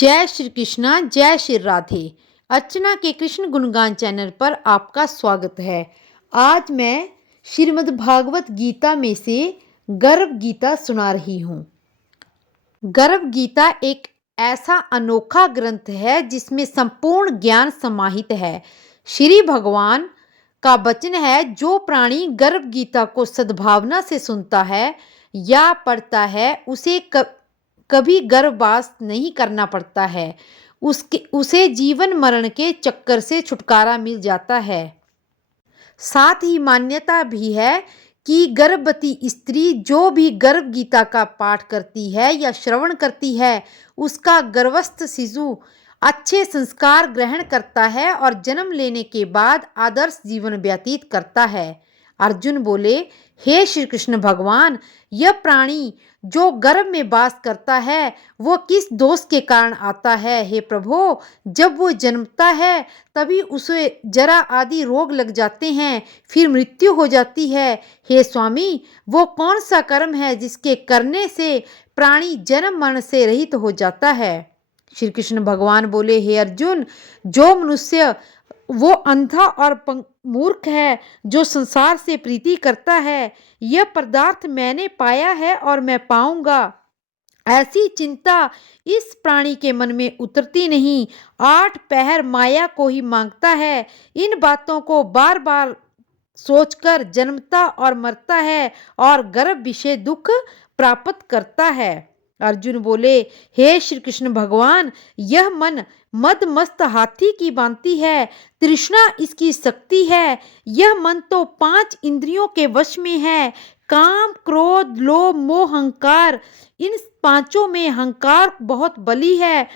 जय श्री कृष्णा, जय श्री राधे। अर्चना के कृष्ण गुणगान चैनल पर आपका स्वागत है। आज मैं श्रीमद् भागवत गीता में से गर्भ गीता सुना रही हूँ। गर्भ गीता एक ऐसा अनोखा ग्रंथ है जिसमें संपूर्ण ज्ञान समाहित है। श्री भगवान का वचन है, जो प्राणी गर्भ गीता को सद्भावना से सुनता है या पढ़ता है उसे कभी गर्भवास नहीं करना पड़ता है। उसे जीवन मरण के चक्कर से छुटकारा मिल जाता है। साथ ही मान्यता भी है कि गर्भवती स्त्री जो भी गर्भ गीता का पाठ करती है या श्रवण करती है, उसका गर्भस्थ शिशु अच्छे संस्कार ग्रहण करता है और जन्म लेने के बाद आदर्श जीवन व्यतीत करता है। अर्जुन बोले, हे श्री कृष्ण भगवान, यह प्राणी जो गर्भ में वास करता है वो किस दोष के कारण आता है? हे प्रभु, जब वो जन्मता है तभी उसे जरा आदि रोग लग जाते हैं, फिर मृत्यु हो जाती है। हे स्वामी, वो कौन सा कर्म है जिसके करने से प्राणी जन्म मरण से रहित हो जाता है? श्री कृष्ण भगवान बोले, हे अर्जुन, जो मनुष्य वो अंधा और मूर्ख है जो संसार से प्रीति करता है, यह पदार्थ मैंने पाया है और मैं पाऊंगा, ऐसी चिंता इस प्राणी के मन में उतरती नहीं। 8 पहर माया को ही मांगता है। इन बातों को बार बार सोचकर जन्मता और मरता है और गर्भ विषय दुख प्राप्त करता है। अर्जुन बोले, हे श्री कृष्ण भगवान, यह मन मद मस्त हाथी की भांति है, तृष्णा इसकी शक्ति है। यह मन तो 5 इंद्रियों के वश में है, काम, क्रोध, लोभ, मोह, अहंकार। इन पांचों में अहंकार बहुत बली है।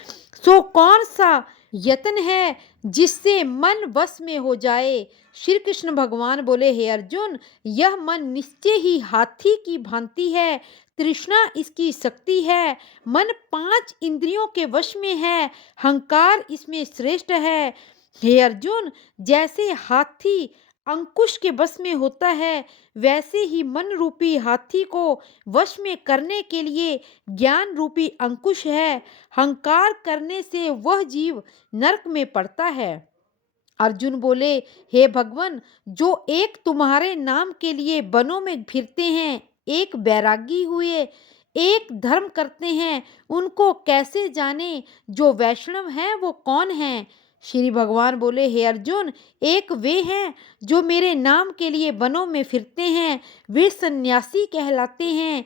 सो कौन सा यत्न है जिससे मन वश में हो जाए? श्री कृष्ण भगवान बोले, हे अर्जुन, यह मन निश्चय ही हाथी की भांति है, तृष्णा इसकी शक्ति है। मन 5 इंद्रियों के वश में है, अहंकार इसमें श्रेष्ठ है। हे अर्जुन, जैसे हाथी अंकुश के वश में होता है, वैसे ही मन रूपी हाथी को वश में करने के लिए ज्ञान रूपी अंकुश है। अहंकार करने से वह जीव नरक में पड़ता है। अर्जुन बोले, हे भगवान, जो एक तुम्हारे नाम के लिए वनों में फिरते हैं, एक बैरागी हुए, एक धर्म करते हैं, उनको कैसे जाने? जो वैष्णव हैं वो कौन हैं? श्री भगवान बोले, हे अर्जुन, एक वे हैं जो मेरे नाम के लिए वनों में फिरते हैं, वे सन्यासी कहलाते हैं।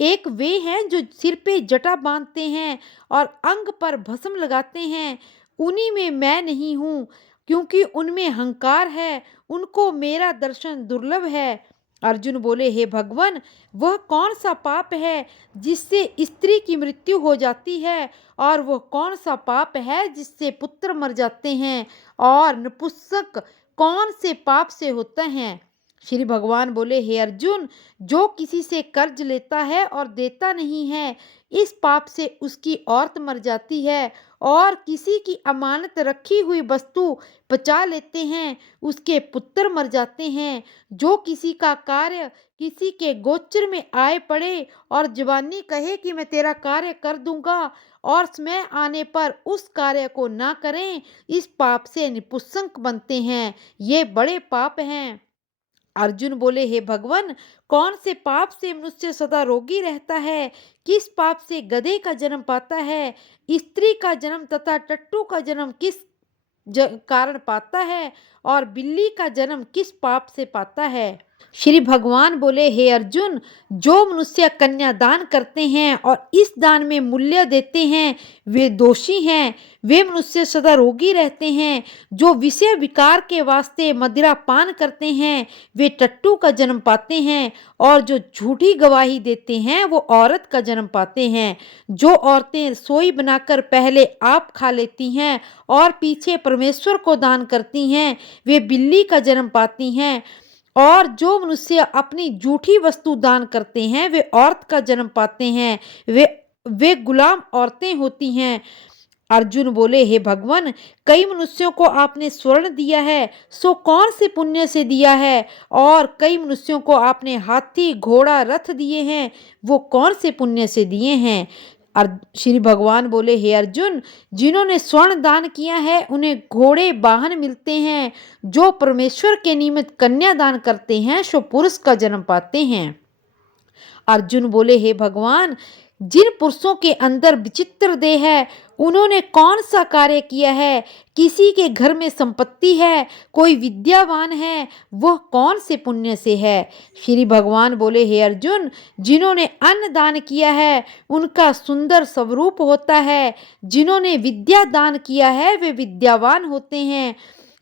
एक वे हैं जो सिर पे जटा बांधते हैं और अंग पर भस्म लगाते हैं, उन्हीं में मैं नहीं हूँ, क्योंकि उनमें अहंकार है, उनको मेरा दर्शन दुर्लभ है। अर्जुन बोले, हे भगवान, वह कौन सा पाप है जिससे स्त्री की मृत्यु हो जाती है, और वह कौन सा पाप है जिससे पुत्र मर जाते हैं, और नपुंसक कौन से पाप से होते हैं? श्री भगवान बोले, हे अर्जुन, जो किसी से कर्ज लेता है और देता नहीं है, इस पाप से उसकी औरत मर जाती है, और किसी की अमानत रखी हुई वस्तु बचा लेते हैं, उसके पुत्र मर जाते हैं। जो किसी का कार्य किसी के गोचर में आए पड़े और जवानी कहे कि मैं तेरा कार्य कर दूंगा, और समय आने पर उस कार्य को ना करें, इस पाप से नपुंसक बनते हैं। ये बड़े पाप हैं। अर्जुन बोले, हे भगवान, कौन से पाप से मनुष्य सदा रोगी रहता है? किस पाप से गधे का जन्म पाता है? स्त्री का जन्म तथा टट्टू का जन्म किस कारण पाता है, और बिल्ली का जन्म किस पाप से पाता है? श्री भगवान बोले, हे अर्जुन, जो मनुष्य कन्यादान करते हैं और इस दान में मूल्य देते हैं, वे दोषी हैं। वे मनुष्य सदा रोगी रहते हैं। जो विषय विकार के वास्ते मदिरा पान करते हैं, वे टट्टू का जन्म पाते हैं, और जो झूठी गवाही देते हैं वो औरत का जन्म पाते हैं। जो औरतें रसोई बनाकर पहले आप खा लेती हैं और पीछे परमेश्वर को दान करती हैं, वे बिल्ली का जन्म पाती हैं। और जो मनुष्य अपनी झूठी वस्तु दान करते हैं, वे औरत का जन्म पाते हैं। वे गुलाम औरतें होती हैं। अर्जुन बोले, हे भगवान, कई मनुष्यों को आपने स्वर्ण दिया है, सो कौन से पुण्य से दिया है? और कई मनुष्यों को आपने हाथी, घोड़ा, रथ दिए हैं, वो कौन से पुण्य से दिए हैं? श्री भगवान बोले, हे अर्जुन, जिन्होंने स्वर्ण दान किया है उन्हें घोड़े वाहन मिलते हैं। जो परमेश्वर के निमित्त कन्या दान करते हैं सो पुरुष का जन्म पाते हैं। अर्जुन बोले, हे भगवान, जिन पुरुषों के अंदर विचित्र देह है उन्होंने कौन सा कार्य किया है? किसी के घर में संपत्ति है, कोई विद्यावान है, वह कौन से पुण्य से है? श्री भगवान बोले, हे अर्जुन, जिन्होंने अन्न दान किया है उनका सुंदर स्वरूप होता है। जिन्होंने विद्या दान किया है वे विद्यावान होते हैं।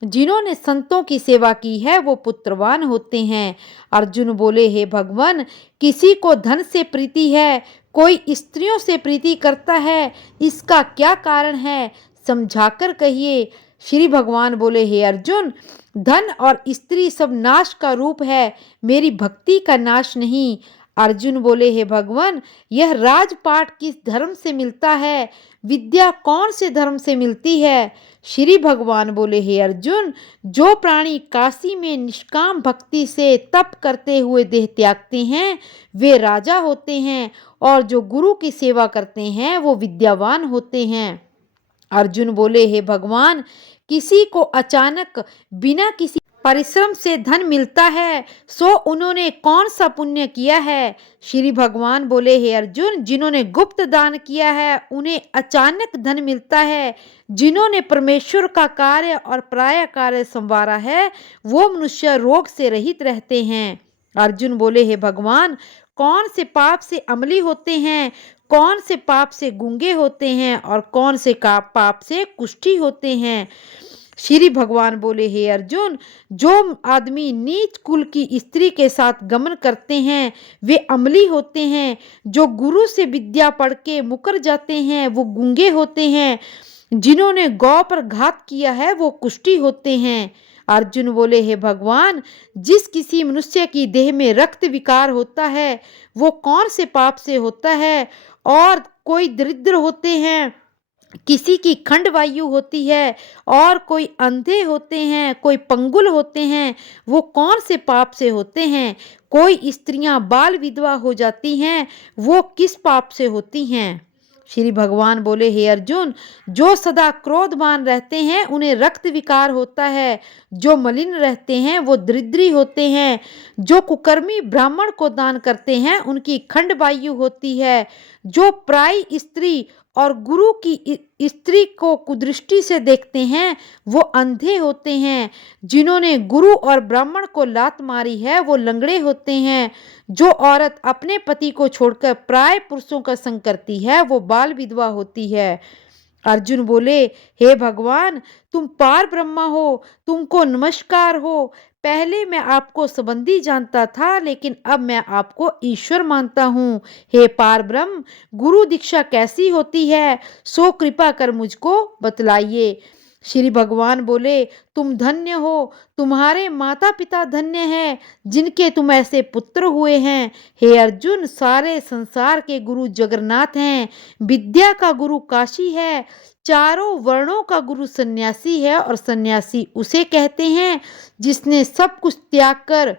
जिन्होंने संतों की सेवा की है वो पुत्रवान होते हैं। अर्जुन बोले, हे भगवान, किसी को धन से प्रीति है, कोई स्त्रियों से प्रीति करता है, इसका क्या कारण है? समझाकर कहिए। श्री भगवान बोले, हे अर्जुन, धन और स्त्री सब नाश का रूप है, मेरी भक्ति का नाश नहीं। अर्जुन बोले, हे भगवान, यह राजपाट किस धर्म से मिलता है? विद्या कौन से धर्म से मिलती है? श्री भगवान बोले, हे अर्जुन, जो प्राणी काशी में निष्काम भक्ति से तप करते हुए देह त्यागते हैं वे राजा होते हैं, और जो गुरु की सेवा करते हैं वो विद्यावान होते हैं। अर्जुन बोले, हे भगवान, किसी को अचानक बिना किसी परिश्रम से धन मिलता है सो उन्होंने कौन सा पुण्य किया है? श्री भगवान बोले, हे अर्जुन, जिन्होंने गुप्त दान किया है उन्हें अचानक धन मिलता है। जिन्होंने परमेश्वर का कार्य और पराया कार्य संवारा है वो मनुष्य रोग से रहित रहते हैं। अर्जुन बोले, हे भगवान, कौन से पाप से अमली होते हैं, कौन से पाप से गूंगे होते हैं और कौन से पाप से कुष्ठी होते हैं? श्री भगवान बोले, हे अर्जुन, जो आदमी नीच कुल की स्त्री के साथ गमन करते हैं वे अमली होते हैं। जो गुरु से विद्या पढ़ के मुकर जाते हैं वो गूंगे होते हैं। जिन्होंने गौ पर घात किया है वो कुष्ठी होते हैं। अर्जुन बोले, हे भगवान, जिस किसी मनुष्य की देह में रक्त विकार होता है वो कौन से पाप से होता है? और कोई दरिद्र होते हैं, किसी की खंड वायु होती है, और कोई अंधे होते हैं, कोई पंगुल होते हैं, वो कौन से पाप से होते हैं? कोई स्त्रियां बाल विधवा हो जाती हैं, वो किस पाप से होती हैं? श्री भगवान बोले, हे अर्जुन, जो सदा क्रोधवान रहते हैं उन्हें रक्त विकार होता है। जो मलिन रहते हैं वो दरिद्री होते हैं। जो कुकर्मी ब्राह्मण को दान करते हैं उनकी खंड वायु होती है। जो प्राय स्त्री और गुरु की स्त्री को कुदृष्टि से देखते हैं वो अंधे होते हैं। जिन्होंने गुरु और ब्राह्मण को लात मारी है वो लंगड़े होते हैं। जो औरत अपने पति को छोड़कर प्राय पुरुषों का संग करती है वो बाल विधवा होती है। अर्जुन बोले, हे भगवान, तुम पार ब्रह्मा हो, तुमको नमस्कार हो। पहले मैं आपको संबंधी जानता था लेकिन अब मैं आपको ईश्वर मानता हूँ। हे पार ब्रह्म, गुरु दीक्षा कैसी होती है सो कृपा कर मुझको बतलाइए। श्री भगवान बोले, तुम धन्य हो, तुम्हारे माता पिता धन्य हैं जिनके तुम ऐसे पुत्र हुए हैं। हे अर्जुन, सारे संसार के गुरु जगन्नाथ हैं। विद्या का गुरु काशी है। चारों वर्णों का गुरु सन्यासी है, और सन्यासी उसे कहते हैं जिसने सब कुछ त्याग कर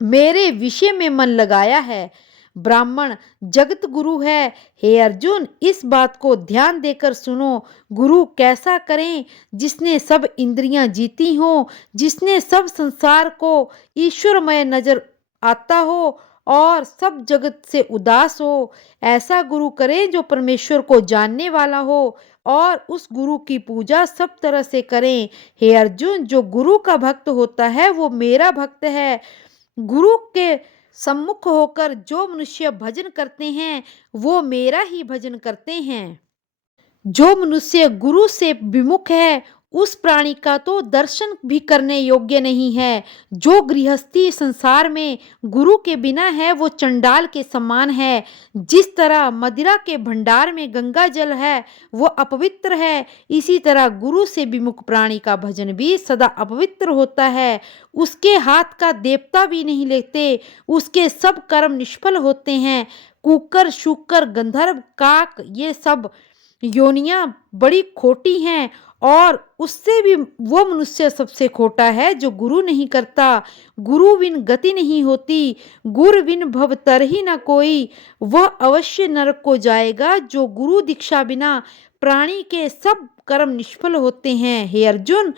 मेरे विषय में मन लगाया है। ब्राह्मण जगत गुरु है। हे अर्जुन, इस बात को ध्यान देकर सुनो। गुरु कैसा करें? जिसने सब इंद्रियां जीती हो, जिसने सब संसार को ईश्वरमय नजर आता हो और सब जगत से उदास हो। ऐसा गुरु करें जो परमेश्वर को जानने वाला हो, और उस गुरु की पूजा सब तरह से करें। हे अर्जुन, जो गुरु का भक्त होता है वो मेरा भक्त है। गुरु के सम्मुख होकर जो मनुष्य भजन करते हैं वो मेरा ही भजन करते हैं। जो मनुष्य गुरु से विमुख है उस प्राणी का तो दर्शन भी करने योग्य नहीं है। जो गृहस्थी संसार में गुरु के बिना है वो चंडाल के समान है। जिस तरह मदिरा के भंडार में गंगा जल है वो अपवित्र है, इसी तरह गुरु से विमुख प्राणी का भजन भी सदा अपवित्र होता है। उसके हाथ का देवता भी नहीं लेते, उसके सब कर्म निष्फल होते हैं। कुकर, शूकर, गंधर्व, काक, ये सब योनियां बड़ी खोटी हैं और उससे भी वो मनुष्य सबसे खोटा है जो गुरु नहीं करता। गुरु बिन गति नहीं होती, गुर बिन भव तरहि न कोई। वह अवश्य नरक को जाएगा। जो गुरु दीक्षा बिना प्राणी के सब कर्म निष्फल होते हैं। हे अर्जुन,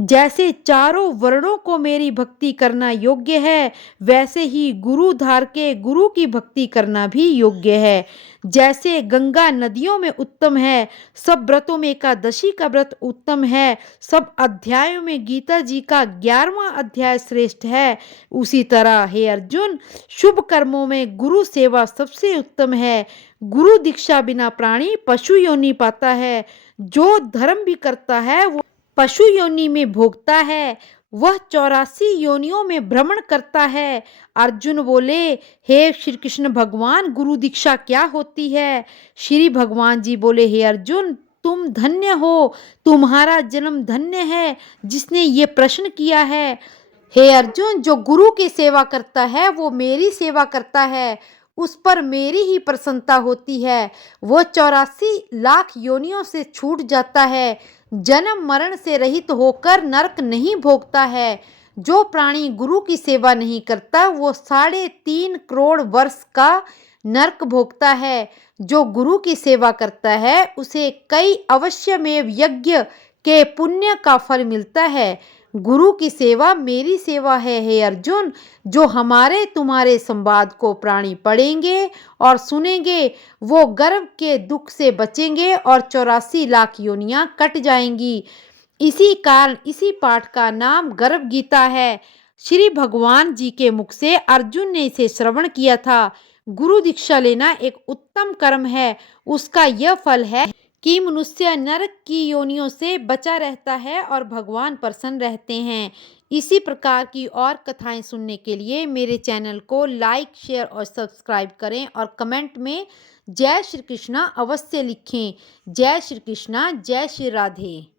जैसे चारों वर्णों को मेरी भक्ति करना योग्य है, वैसे ही गुरु धार के गुरु की भक्ति करना भी योग्य है। जैसे गंगा नदियों में उत्तम है, सब व्रतों में एकादशी का व्रत उत्तम है, सब अध्यायों में गीता जी का 11वां अध्याय श्रेष्ठ है, उसी तरह हे अर्जुन, शुभ कर्मों में गुरु सेवा सबसे उत्तम है। गुरु दीक्षा बिना प्राणी पशु योनि पाता है। जो धर्म भी करता है वो पशु योनि में भोगता है, वह 84 योनियों में भ्रमण करता है। अर्जुन बोले, हे श्री कृष्ण भगवान, गुरु दीक्षा क्या होती है? श्री भगवान जी बोले, हे अर्जुन, तुम धन्य हो, तुम्हारा जन्म धन्य है जिसने ये प्रश्न किया है। हे अर्जुन, जो गुरु की सेवा करता है वो मेरी सेवा करता है, उस पर मेरी ही प्रसन्नता होती है। वो 84 लाख योनियों से छूट जाता है, जन्म मरण से रहित होकर नरक नहीं भोगता है। जो प्राणी गुरु की सेवा नहीं करता वो 3.5 करोड़ वर्ष का नरक भोगता है। जो गुरु की सेवा करता है उसे कई अवश्यमेव यज्ञ के पुण्य का फल मिलता है। गुरु की सेवा मेरी सेवा है। हे अर्जुन, जो हमारे तुम्हारे संवाद को प्राणी पढ़ेंगे और सुनेंगे वो गर्भ के दुख से बचेंगे और 84 लाख योनियां कट जाएंगी। इसी कारण इसी पाठ का नाम गर्भ गीता है। श्री भगवान जी के मुख से अर्जुन ने इसे श्रवण किया था। गुरु दीक्षा लेना एक उत्तम कर्म है। उसका यह फल है कि मनुष्य नरक की योनियों से बचा रहता है और भगवान प्रसन्न रहते हैं। इसी प्रकार की और कथाएं सुनने के लिए मेरे चैनल को लाइक, शेयर और सब्सक्राइब करें और कमेंट में जय श्री कृष्णा अवश्य लिखें। जय श्री कृष्णा, जय श्री राधे।